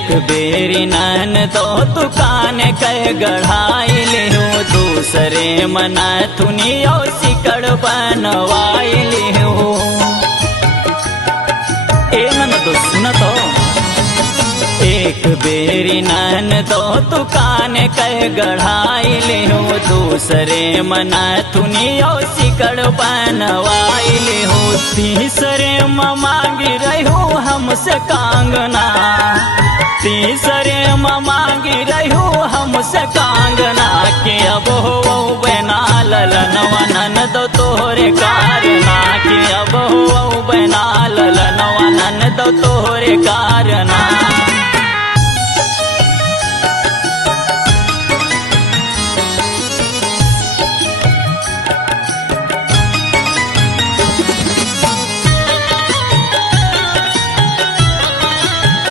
एक बेरी नन तो दुकान कह गढ़ाई लिहू दूसरे मना थुनियो सिकड़ बनवाई लिहू। ए नन तो सुन तो एक बेरी नन तो दुकान कह गढ़ाई लिहू दूसरे मना थुनियो सिकड़ बनवाई लिहू। तीसरे मांगी रहू हमसे कांगना तीसरे मांगी रहू हमसे कांगना के अब हो बना ललनवा नन दो तोहरे कारना के अब हो बना ललनवा नन दो तोहरे कारना।